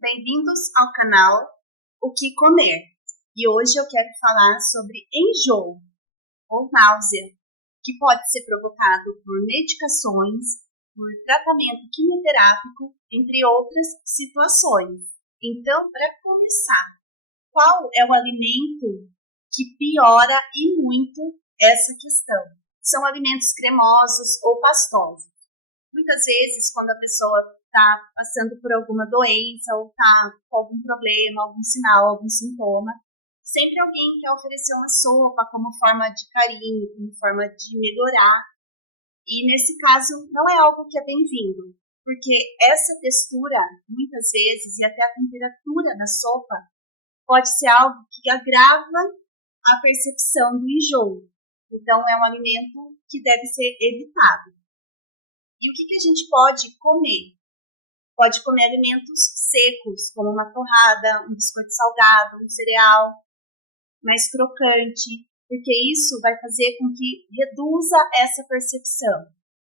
bem-vindos ao canal O que Comer. E hoje eu quero falar sobre enjoo ou náusea, que pode ser provocado por medicações, por tratamento quimioterápico, entre outras situações. Então, para começar, qual é o alimento que piora e muito essa questão? São alimentos cremosos ou pastosos. Muitas vezes, quando a pessoa está passando por alguma doença ou está com algum problema, algum sinal, algum sintoma, sempre alguém quer oferecer uma sopa como forma de carinho, como forma de melhorar. E nesse caso, não é algo que é bem-vindo, porque essa textura, muitas vezes, e até a temperatura da sopa, pode ser algo que agrava a percepção do enjoo. Então, é um alimento que deve ser evitado. E o que a gente pode comer? Pode comer alimentos secos, como uma torrada, um biscoito salgado, um cereal mais crocante, porque isso vai fazer com que reduza essa percepção.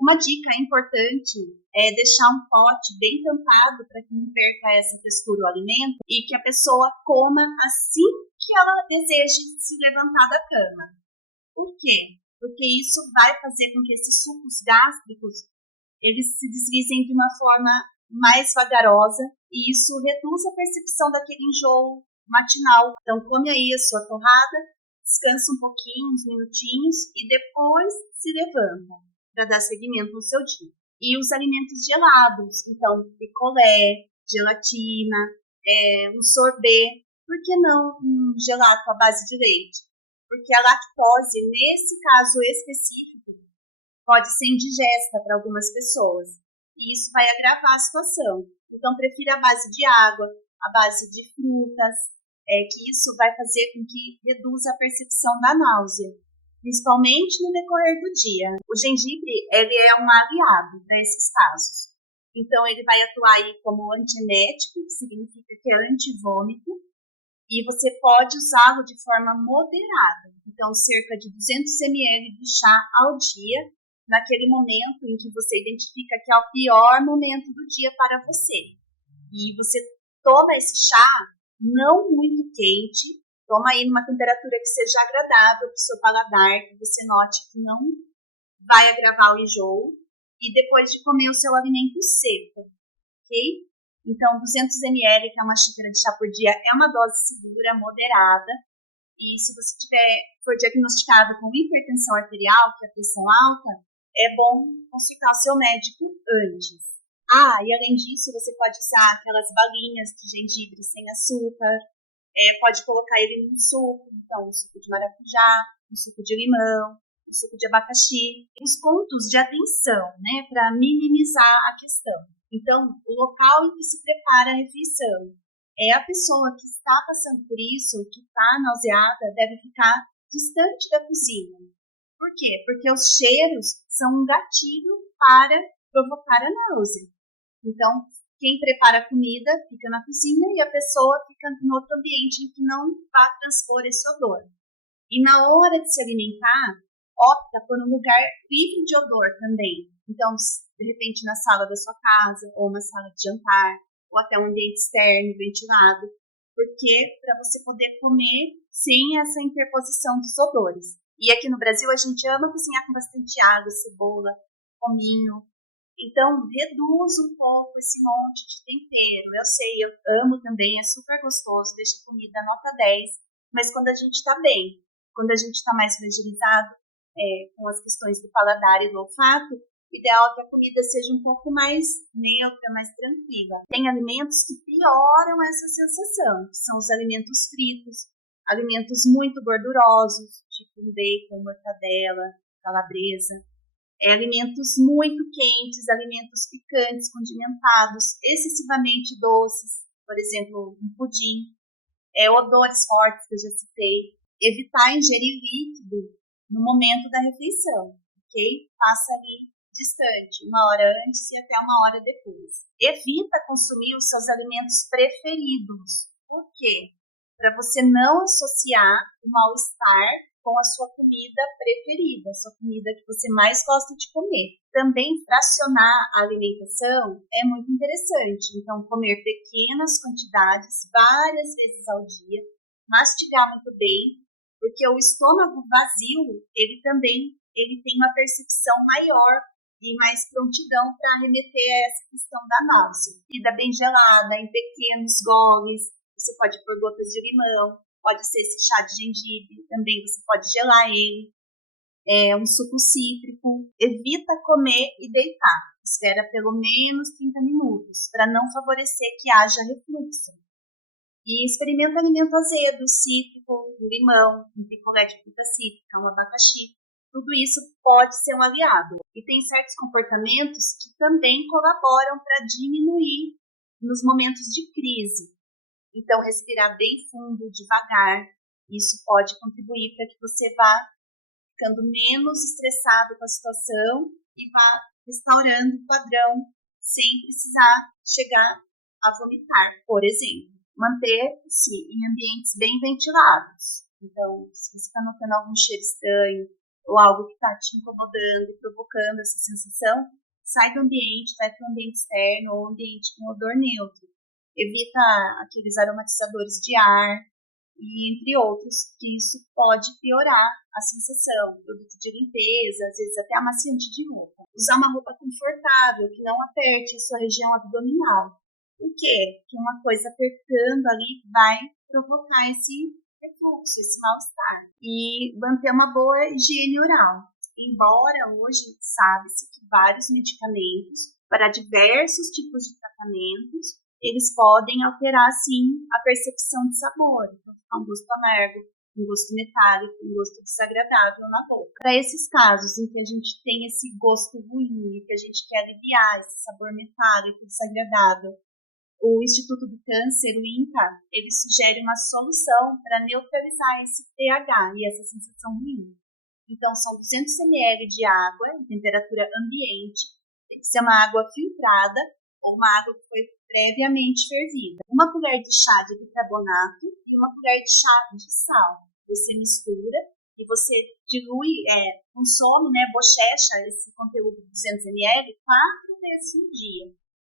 Uma dica importante é deixar um pote bem tampado para que não perca essa textura do alimento e que a pessoa coma assim que ela deseje se levantar da cama. Por quê? Porque isso vai fazer com que esses sucos gástricos eles se deslizem de uma forma mais vagarosa e isso reduz a percepção daquele enjoo matinal. Então, come aí a sua torrada, descansa um pouquinho, uns minutinhos e depois se levanta para dar seguimento no seu dia. E os alimentos gelados, então, picolé, gelatina, um sorbet, por que não um gelato à base de leite? Porque a lactose, nesse caso específico, pode ser indigesta para algumas pessoas. E isso vai agravar a situação. Então, prefira a base de água, a base de frutas, que isso vai fazer com que reduza a percepção da náusea, principalmente no decorrer do dia. O gengibre, ele é um aliado para esses casos. Então, ele vai atuar aí como antiemético, que significa que é antivômito, e você pode usá-lo de forma moderada. Então, cerca de 200 ml de chá ao dia, naquele momento em que você identifica que é o pior momento do dia para você. E você toma esse chá não muito quente, toma aí numa temperatura que seja agradável para o seu paladar, que você note que não vai agravar o enjoo, e depois de comer o seu alimento seco, ok? Então, 200 ml, que é uma xícara de chá por dia, é uma dose segura, moderada, e se você for diagnosticado com hipertensão arterial, que é a pressão alta, é bom consultar o seu médico antes. E além disso, você pode usar aquelas balinhas de gengibre sem açúcar, pode colocar ele num suco, então um suco de maracujá, um suco de limão, um suco de abacaxi. Os pontos de atenção, né, para minimizar a questão. Então, o local em que se prepara a refeição. A pessoa que está passando por isso, que está nauseada, deve ficar distante da cozinha. Por quê? Porque os cheiros são um gatilho para provocar a náusea. Então, quem prepara a comida fica na cozinha e a pessoa fica em outro ambiente em que não vai transpor esse odor. E na hora de se alimentar, opta por um lugar livre de odor também. Então, de repente, na sala da sua casa, ou uma sala de jantar, ou até um ambiente externo, ventilado, porque para você poder comer sem essa interposição dos odores. E aqui no Brasil a gente ama cozinhar com bastante água, cebola, cominho. Então, reduz um pouco esse monte de tempero. Eu sei, eu amo também, é super gostoso, deixa a comida nota 10. Mas quando a gente está bem, quando a gente está mais fragilizado com as questões do paladar e do olfato, o ideal é que a comida seja um pouco mais neutra, mais tranquila. Tem alimentos que pioram essa sensação, que são os alimentos fritos, alimentos muito gordurosos, tipo bacon, mortadela, calabresa, alimentos muito quentes, alimentos picantes, condimentados, excessivamente doces, por exemplo, um pudim, odores fortes que eu já citei, evitar ingerir líquido no momento da refeição, ok? Passa ali distante, 1 hora antes e até 1 hora depois. Evita consumir os seus alimentos preferidos. Por quê? Para você não associar o mal-estar com a sua comida preferida, a sua comida que você mais gosta de comer. Também fracionar a alimentação é muito interessante. Então, comer pequenas quantidades, várias vezes ao dia, mastigar muito bem, porque o estômago vazio, ele tem uma percepção maior e mais prontidão para remeter a essa questão da náusea. Comida bem gelada, em pequenos goles, você pode pôr gotas de limão, pode ser esse chá de gengibre, também você pode gelar ele, um suco cítrico. Evita comer e deitar, espera pelo menos 30 minutos, para não favorecer que haja refluxo. E experimenta alimento azedo, cítrico, limão, um picolé de fruta cítrica, um abacaxi. Tudo isso pode ser um aliado. E tem certos comportamentos que também colaboram para diminuir nos momentos de crise. Então, respirar bem fundo, devagar, isso pode contribuir para que você vá ficando menos estressado com a situação e vá restaurando o padrão sem precisar chegar a vomitar, por exemplo. Manter-se em ambientes bem ventilados. Então, se você está notando algum cheiro estranho ou algo que está te incomodando e provocando essa sensação, sai do ambiente, vai para um ambiente externo ou um ambiente com odor neutro. Evita aqueles aromatizadores de ar e entre outros, que isso pode piorar a sensação. Produto de limpeza, às vezes até amaciante de roupa. Usar uma roupa confortável, que não aperte a sua região abdominal. Por quê? Porque uma coisa apertando ali vai provocar esse refluxo, esse mal-estar. E manter uma boa higiene oral. Embora hoje sabe-se que vários medicamentos para diversos tipos de tratamentos, eles podem alterar, sim, a percepção de sabor. Então, ficar um gosto amargo, um gosto metálico, um gosto desagradável na boca. Para esses casos em que a gente tem esse gosto ruim, que a gente quer aliviar esse sabor metálico, desagradável, o Instituto do Câncer, o INCA, ele sugere uma solução para neutralizar esse pH e essa sensação ruim. Então, são 200 ml de água em temperatura ambiente, tem que ser uma água filtrada ou uma água que foi previamente fervida. Uma colher de chá de bicarbonato e uma colher de chá de sal. Você mistura e você dilui, consome, bochecha esse conteúdo de 200 ml 4 vezes no dia.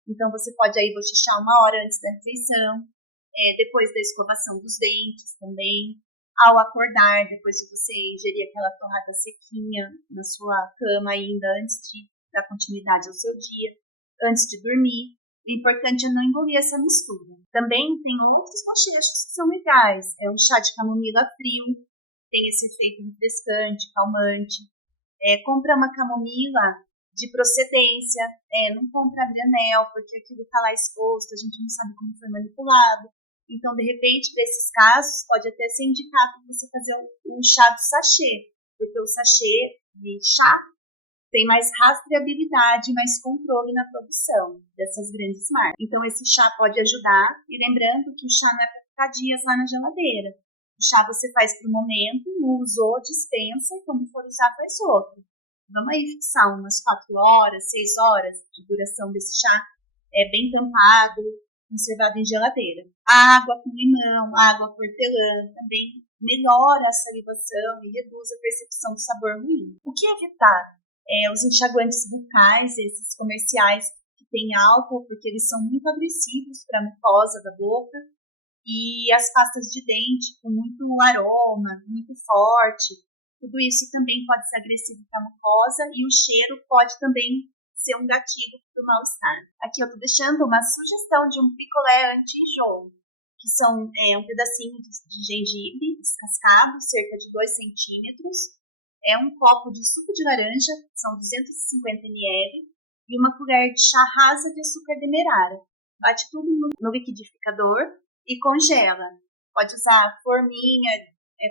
Então, você pode aí bochechar 1 hora antes da refeição, depois da escovação dos dentes também, ao acordar, depois de você ingerir aquela torrada sequinha na sua cama ainda, antes de dar continuidade ao seu dia, antes de dormir. O importante é não engolir essa mistura. Também tem outros bochechos que são legais. É um chá de camomila frio, tem esse efeito refrescante, calmante. Compra uma camomila de procedência, não compra a granel, porque aquilo está lá exposto, a gente não sabe como foi manipulado. Então, de repente, para esses casos, pode até ser indicado você fazer um chá de sachê, porque o sachê de chá tem mais rastreabilidade, mais controle na produção dessas grandes marcas. Então, esse chá pode ajudar, e lembrando que o chá não é para ficar dias lá na geladeira. O chá você faz para o momento, não usou, dispensa, e quando for usar, faz outro. Vamos aí fixar umas 4 horas, 6 horas de duração desse chá, bem tampado, conservado em geladeira. Água com limão, água com hortelã, também melhora a salivação e reduz a percepção do sabor ruim. O que evitar? Os enxaguantes bucais, esses comerciais que têm álcool, porque eles são muito agressivos para a mucosa da boca, e as pastas de dente com muito aroma, muito forte. Tudo isso também pode ser agressivo para a mucosa e o cheiro pode também ser um gatilho para o mal-estar. Aqui eu estou deixando uma sugestão de um picolé anti-enjoo, que são um pedacinho de gengibre descascado, cerca de 2 centímetros, um copo de suco de laranja, são 250 ml, e uma colher de chá rasa de açúcar demerara. Bate tudo no liquidificador e congela. Pode usar forminha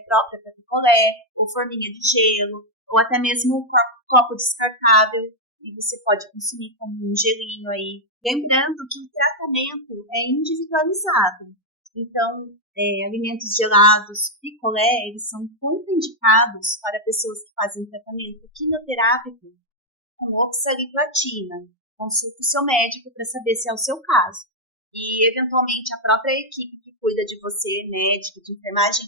própria para picolé, ou forminha de gelo, ou até mesmo um copo descartável, e você pode consumir como um gelinho aí. Lembrando que o tratamento é individualizado. Então, alimentos gelados, picolé, eles são contraindicados para pessoas que fazem tratamento quimioterápico com oxaliplatina. Consulte o seu médico para saber se é o seu caso. E, eventualmente, a própria equipe que cuida de você, médico, de enfermagem,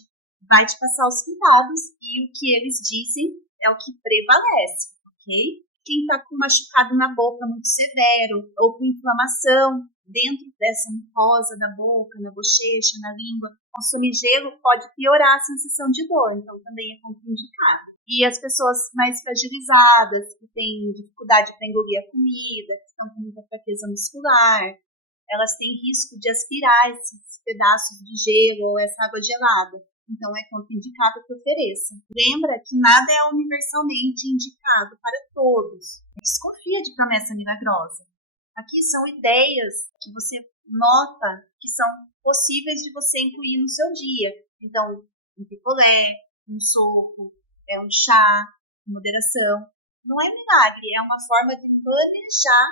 vai te passar os cuidados e o que eles dizem é o que prevalece, ok? Quem está com machucado na boca muito severo ou com inflamação dentro dessa mucosa da boca, na bochecha, na língua, consumir gelo pode piorar a sensação de dor, então também é contraindicado. E as pessoas mais fragilizadas, que têm dificuldade para engolir a comida, que estão com muita fraqueza muscular, elas têm risco de aspirar esses pedaços de gelo ou essa água gelada. Então, é contraindicado que ofereça. Lembra que nada é universalmente indicado para todos. Desconfia de promessa milagrosa. Aqui são ideias que você nota que são possíveis de você incluir no seu dia. Então, um picolé, um suco, um chá, moderação. Não é milagre, é uma forma de manejar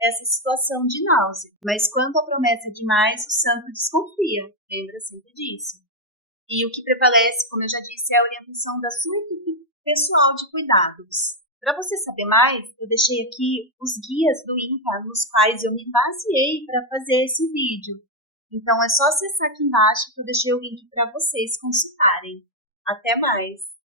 essa situação de náusea. Mas quando a promessa é demais, o santo desconfia. Lembra sempre disso. E o que prevalece, como eu já disse, é a orientação da sua equipe pessoal de cuidados. Para você saber mais, eu deixei aqui os guias do INCA, nos quais eu me baseei para fazer esse vídeo. Então é só acessar aqui embaixo que eu deixei o link para vocês consultarem. Até mais!